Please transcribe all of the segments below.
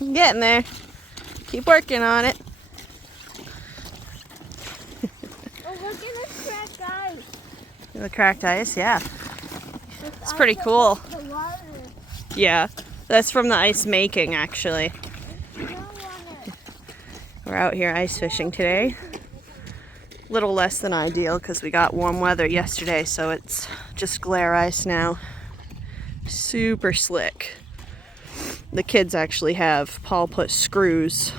I'm getting there. Keep working on it. Oh, look at the cracked ice. The cracked ice, yeah. It's pretty cool. Yeah, that's from the ice making, actually. We're out here ice fishing today. A little less than ideal because we got warm weather yesterday, so it's just glare ice now. Super slick. The kids actually have Paul put screws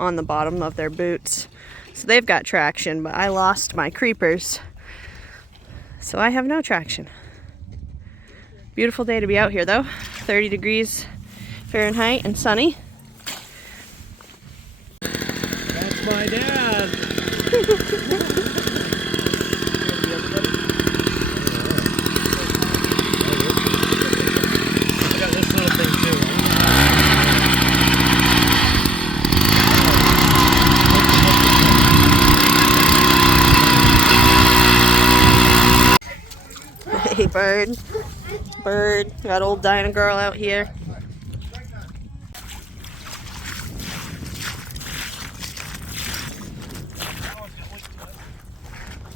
on the bottom of their boots, so they've got traction, but I lost my creepers, so I have no traction. Beautiful day to be out here though. 30 degrees Fahrenheit and sunny. That's my dad. I got this little thing too. Hey, bird. Bird. We got old Dinah girl out here.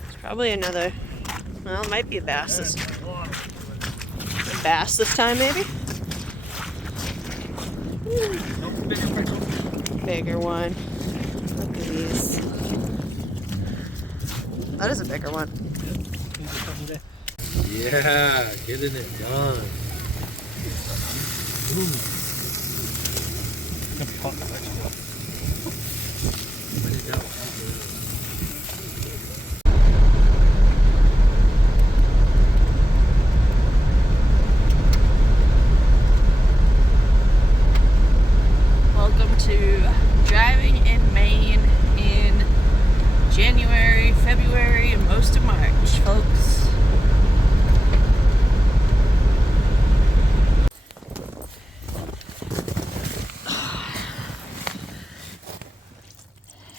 It's probably another, well, it might be a bass this time, maybe? Bigger one. Look at these. That is a bigger one. Yeah, getting it done. Welcome to driving in Maine in January, February, and most of March, folks.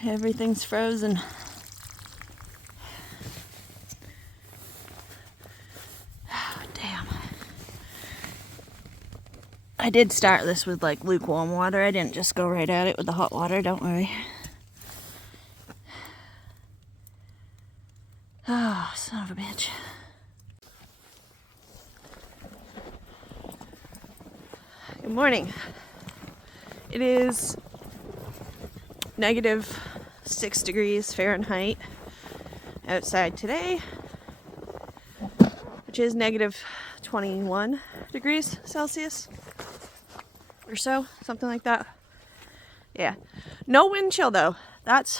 Everything's frozen. Oh, damn. I did start this with like lukewarm water. I didn't just go right at it with the hot water, don't worry. Oh, son of a bitch. Good morning. It is -6 degrees Fahrenheit outside today, which is -21 degrees Celsius or so, something like that. Yeah, no wind chill though. That's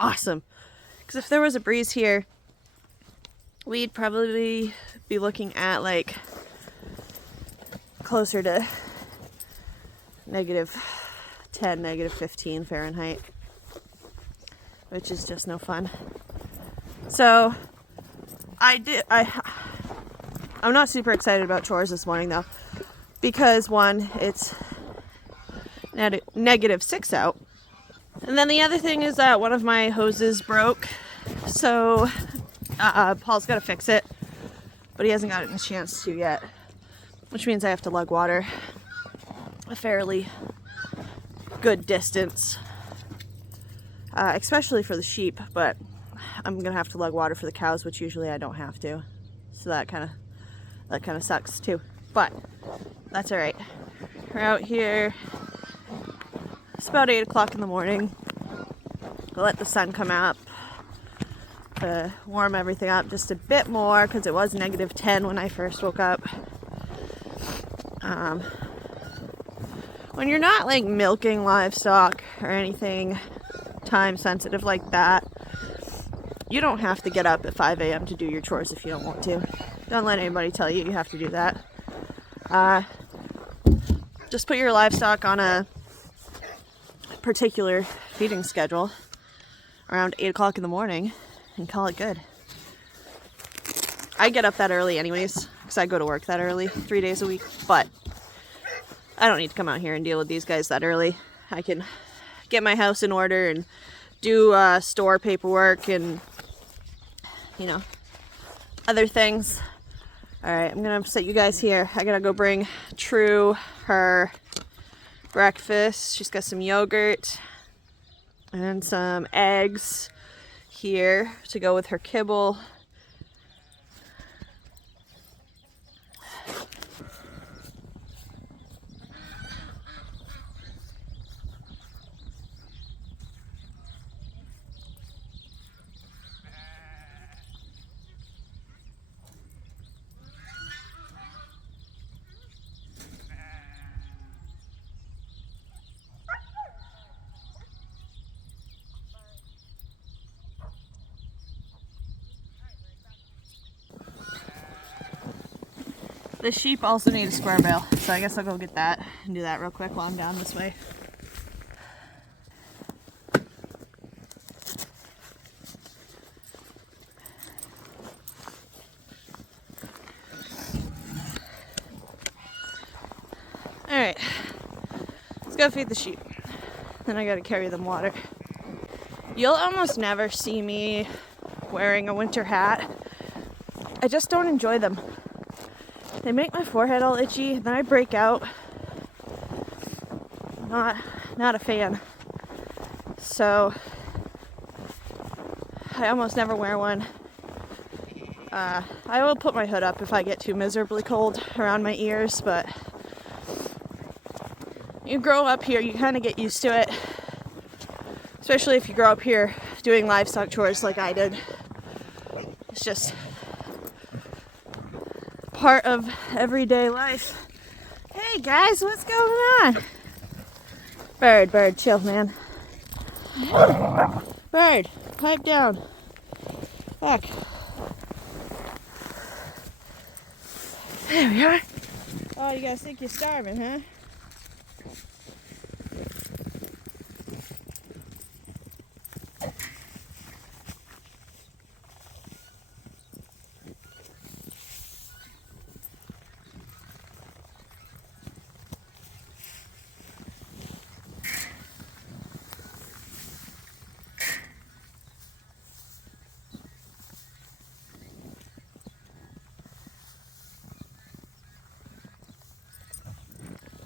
awesome, because if there was a breeze here, we'd probably be looking at like closer to -10, -15 Fahrenheit, which is just no fun. So I'm not super excited about chores this morning though, because one, it's -6 out, and then the other thing is that one of my hoses broke, so Paul's got to fix it, but he hasn't gotten a chance to yet, which means I have to lug water a fairly good distance, especially for the sheep, but I'm gonna have to lug water for the cows, which usually I don't have to, so that kind of sucks too, but that's all right. We're out here. It's about 8 o'clock in the morning. We'll let the sun come up to warm everything up just a bit more, because it was -10 when I first woke up. When you're not like milking livestock or anything time sensitive like that, you don't have to get up at 5 a.m. to do your chores if you don't want to. Don't let anybody tell you you have to do that. Just put your livestock on a particular feeding schedule around 8 o'clock in the morning and call it good. I get up that early anyways, because I go to work that early 3 days a week, but I don't need to come out here and deal with these guys that early. I can get my house in order and do store paperwork and, you know, other things. All right, I'm gonna set you guys here. I gotta go bring True her breakfast. She's got some yogurt and some eggs here to go with her kibble. The sheep also need a square bale, so I guess I'll go get that and do that real quick while I'm down this way. Alright, let's go feed the sheep. Then I gotta carry them water. You'll almost never see me wearing a winter hat. I just don't enjoy them. They make my forehead all itchy, then I break out. Not a fan. So I almost never wear one. I will put my hood up if I get too miserably cold around my ears, but you grow up here, you kind of get used to it. Especially if you grow up here doing livestock chores like I did. It's just part of everyday life. Hey guys, what's going on? Bird, chill, man. Bird, pipe down. Back. There we are. Oh, you guys think you're starving, huh?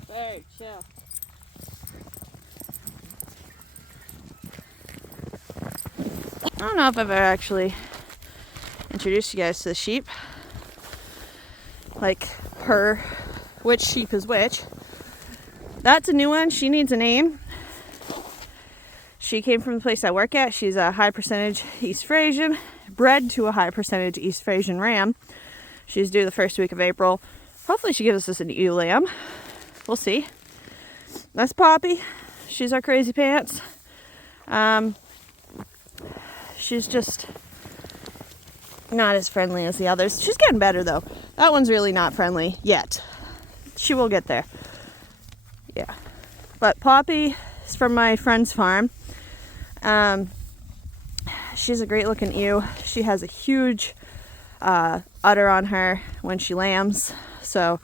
Bird, chill. I don't know if I've ever actually introduced you guys to the sheep. Like which sheep is which. That's a new one. She needs a name. She came from the place I work at. She's a high percentage East Frisian, bred to a high percentage East Frisian ram. She's due the first week of April. Hopefully she gives us an ewe lamb. We'll see. That's Poppy. She's our crazy pants. She's just not as friendly as the others. She's getting better though. That one's really not friendly yet. She will get there. Yeah. But Poppy is from my friend's farm. She's a great looking ewe. She has a huge udder on her when she lambs. So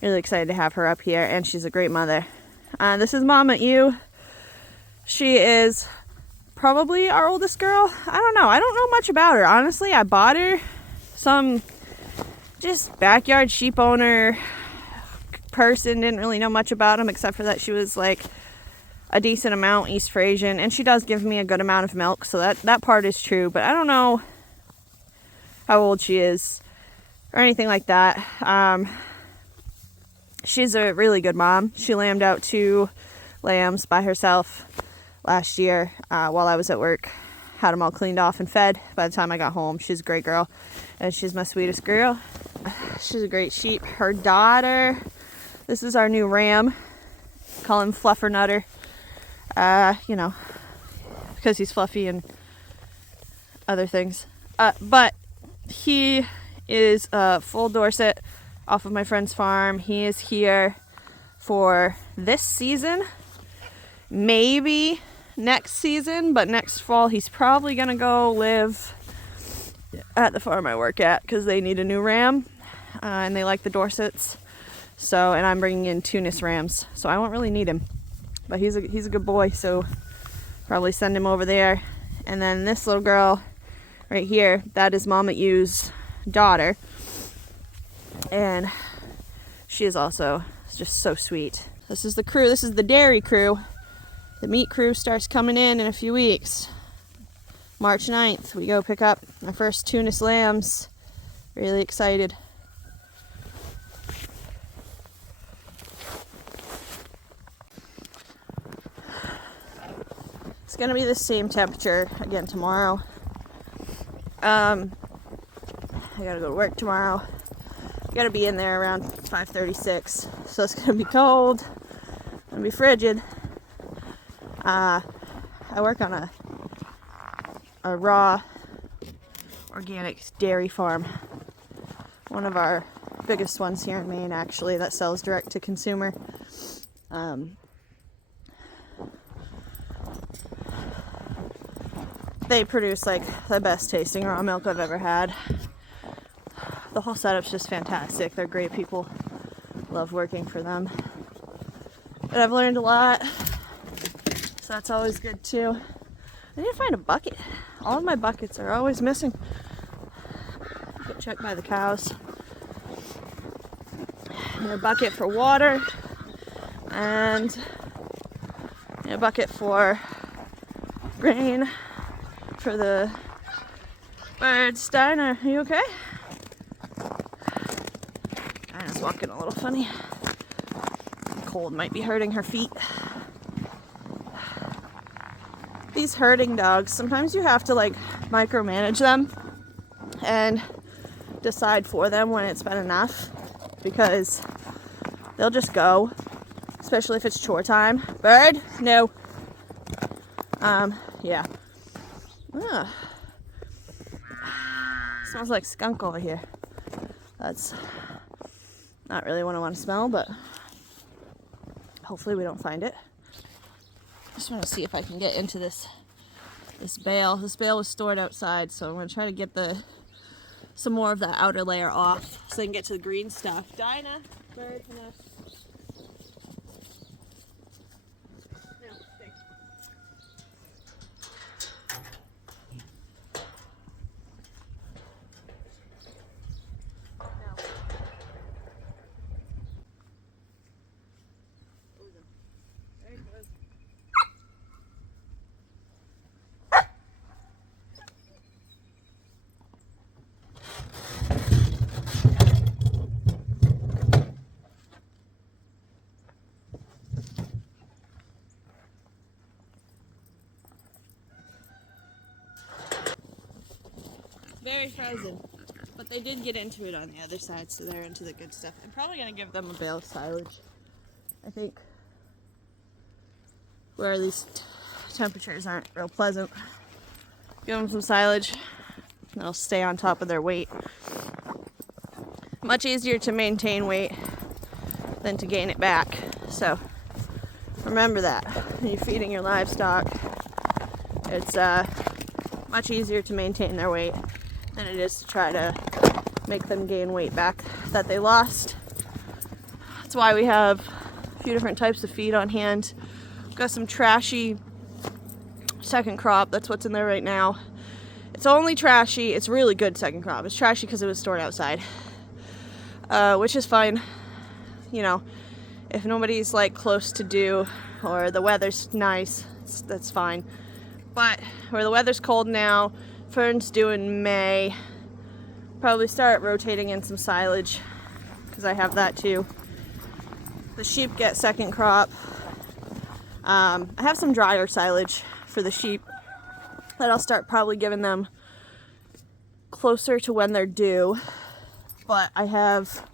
really excited to have her up here, and she's a great mother. This is Mama Ewe. She is probably our oldest girl. I don't know much about her, honestly. I bought her. Some just backyard sheep owner person, didn't really know much about them except for that she was like a decent amount East Frisian, and she does give me a good amount of milk, so that part is true, but I don't know how old she is or anything like that. She's a really good mom. She lambed out 2 lambs by herself last year while I was at work. Had them all cleaned off and fed by the time I got home. She's a great girl, and she's my sweetest girl. She's a great sheep. Her daughter, this is our new ram. Call him Fluffernutter. You know, because he's fluffy and other things. But he is full Dorset off of my friend's farm. He is here for this season, maybe next season, but next fall he's probably gonna go live at the farm I work at because they need a new ram, and they like the Dorsets. So, and I'm bringing in Tunis rams, so I won't really need him, but he's a good boy, so probably send him over there. And then this little girl right here, that is Mama Ewe's daughter, and she is also just so sweet. This is the crew. This is the dairy crew. The meat crew starts coming in a few weeks. March 9th, we go pick up our first Tunis lambs. Really excited. It's gonna be the same temperature again tomorrow. I gotta go to work tomorrow. Gotta be in there around 5:36, so it's gonna be cold. It's gonna be frigid. I work on a raw organic dairy farm. One of our biggest ones here in Maine, actually, that sells direct to consumer. They produce like the best tasting raw milk I've ever had. The whole setup's just fantastic. They're great people. Love working for them. But I've learned a lot, so that's always good too. I need to find a bucket. All of my buckets are always missing. Go check by the cows. And a bucket for water, and a bucket for grain for the birds. Dinah, are you okay? Dinah's walking a little funny. The cold might be hurting her feet. These herding dogs, sometimes you have to like micromanage them and decide for them when it's been enough, because they'll just go, especially if it's chore time. Bird? No. Yeah. Ugh. Smells like skunk over here. That's not really what I want to smell, but hopefully we don't find it. Just want to see if I can get into this bale. This bale was stored outside, so I'm going to try to get some more of that outer layer off so I can get to the green stuff. Dinah, bird, enough. No, thanks. Very frozen, but they did get into it on the other side, so they're into the good stuff. I'm probably going to give them a bale of silage. I think where these temperatures aren't real pleasant, give them some silage, and they'll stay on top of their weight. Much easier to maintain weight than to gain it back, so remember that when you're feeding your livestock. It's much easier to maintain their weight than it is to try to make them gain weight back that they lost. That's why we have a few different types of feed on hand. We've got some trashy second crop. That's what's in there right now. It's only trashy. It's really good second crop. It's trashy because it was stored outside, which is fine. You know, if nobody's like close to dew or the weather's nice, that's fine. But where the weather's cold now, fern's due in May, probably start rotating in some silage because I have that too. The sheep get second crop. I have some drier silage for the sheep that I'll start probably giving them closer to when they're due. But I have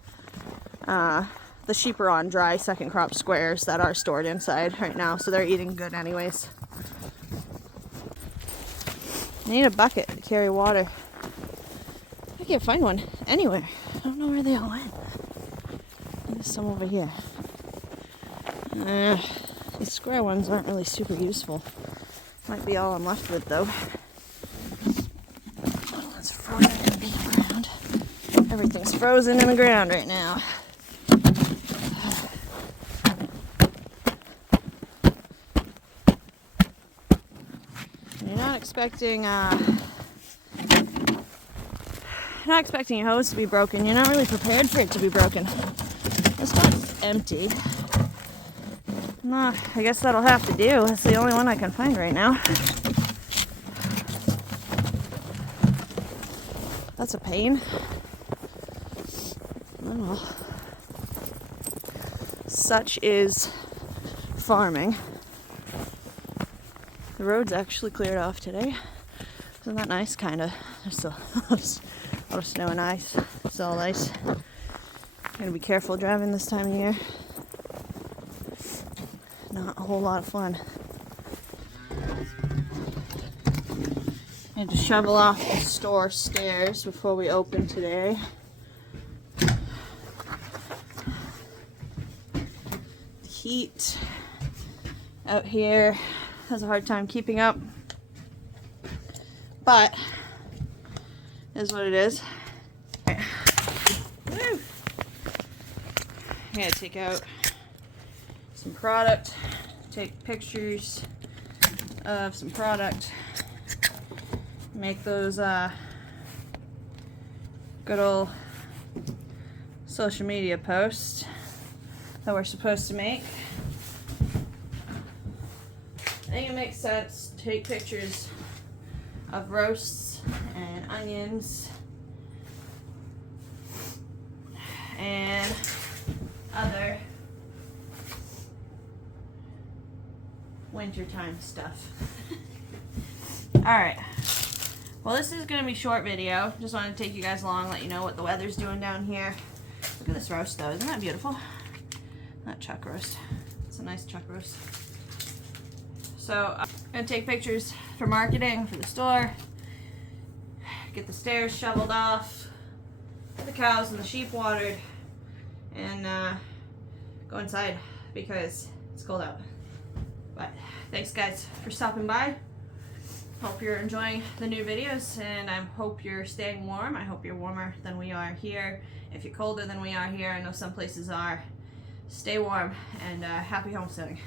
the sheep are on dry second crop squares that are stored inside right now, so they're eating good anyways. I need a bucket to carry water. I can't find one anywhere. I don't know where they all went. There's some over here. These square ones aren't really super useful. Might be all I'm left with though. It's frozen in the ground. Everything's frozen in the ground right now. You're not expecting your hose to be broken. You're not really prepared for it to be broken. This one's empty. Nah, I guess that'll have to do. It's the only one I can find right now. That's a pain. Oh well. Such is farming. The road's actually cleared off today. Isn't that nice? Kinda. There's still a lot of snow and ice. It's all ice. Gotta be careful driving this time of year. Not a whole lot of fun. I had to shovel off the store stairs before we open today. The heat out here has a hard time keeping up, but it is what it is. Right. Woo. I gotta take out some product, take pictures of some product, make those good old social media posts that we're supposed to make. I think it makes sense to take pictures of roasts and onions and other wintertime stuff. Alright. Well, this is going to be a short video. Just wanted to take you guys along, let you know what the weather's doing down here. Look at this roast though. Isn't that beautiful? That chuck roast. It's a nice chuck roast. So I'm going to take pictures for marketing for the store. Get the stairs shoveled off. Get the cows and the sheep watered. And go inside because it's cold out. But thanks guys for stopping by. Hope you're enjoying the new videos, and I hope you're staying warm. I hope you're warmer than we are here. If you're colder than we are here, I know some places are. Stay warm, and happy homesteading.